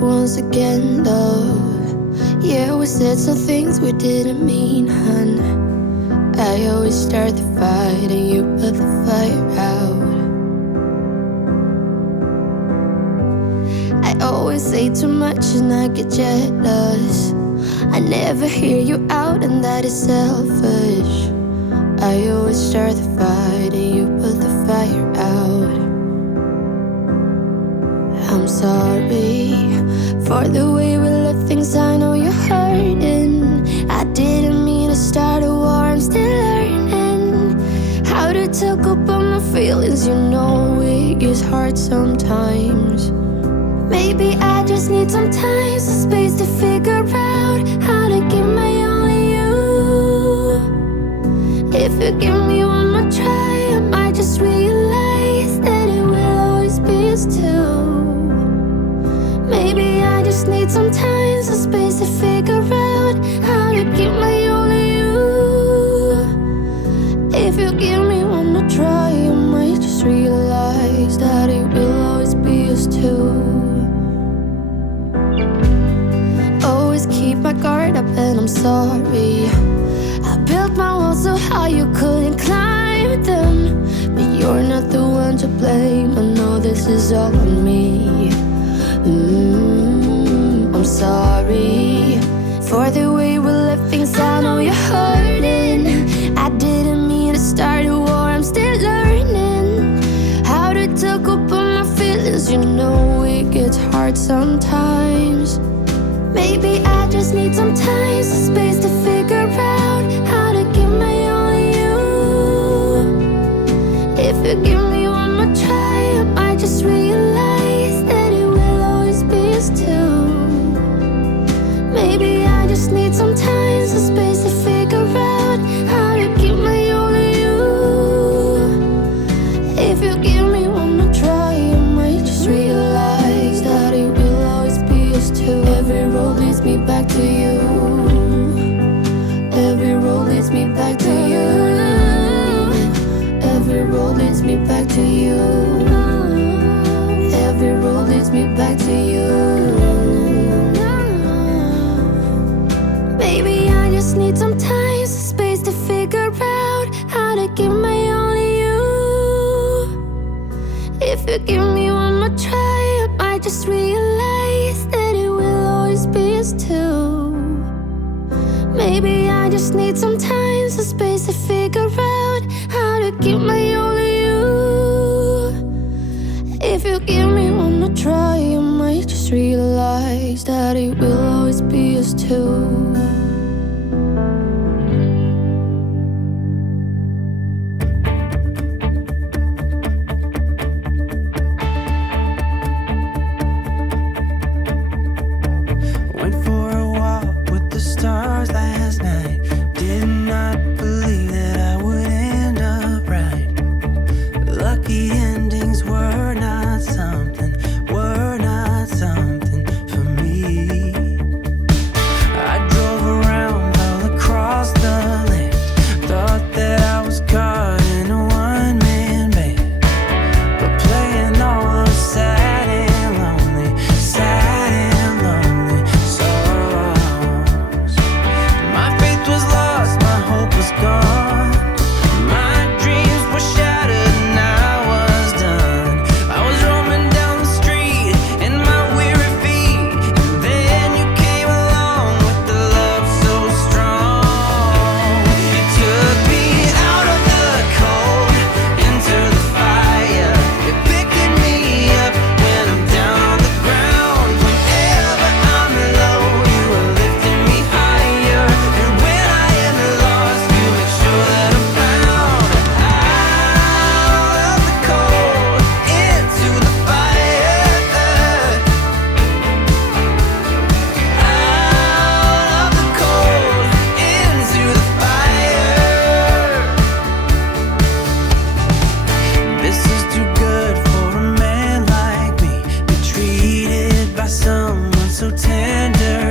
once again, love. Yeah, we said some things we didn't mean, hun. I always start the fight and you put the fire out. I always say too much and I get jealous. I never hear you out and that is selfish. I always start the fight and you put the fire out. I'm sorry for the way we left things, I know you're hurting. I didn't mean to start a war, I'm still learning how to talk about my feelings. You know it is hard sometimes. Maybe I just need some time, some space to figure out how to give my all to you. If you give me one more try, I might just realize that it will always be us two. Maybe I just need some time, some space to figure out how to give my all to you. If you give me one more try, I might just realize that it will always be us two. Always keep my guard up and I'm sorry. I built my walls so high you couldn't climb them, but you're not the one to blame. I know this is all on me. I'm sorry for the way we left things, I know you're hurting. I didn't mean to start a war, I'm still learning how to talk about my feelings. You know it gets hard sometimes. Maybe I just need some time, some space to figure out how to give my all to you. If you give me one more try, I might just realize that it will always be us two. Maybe I just need some time, some space to figure out how to give my all to you. If you give me one more try, I might just realize that it will always be us two. Every road leads me back to you. Every road leads me back to you. Every road leads me back to you. Every road leads me back to you. Maybe I just need some time, some space to figure out how to give my all to you. If you give me one more try, I might just realize that it will always be us two. Maybe I just need some time, some space to figure out how to give my all to you. If you give me one more try, I might just realize that it will always be us two. so tender.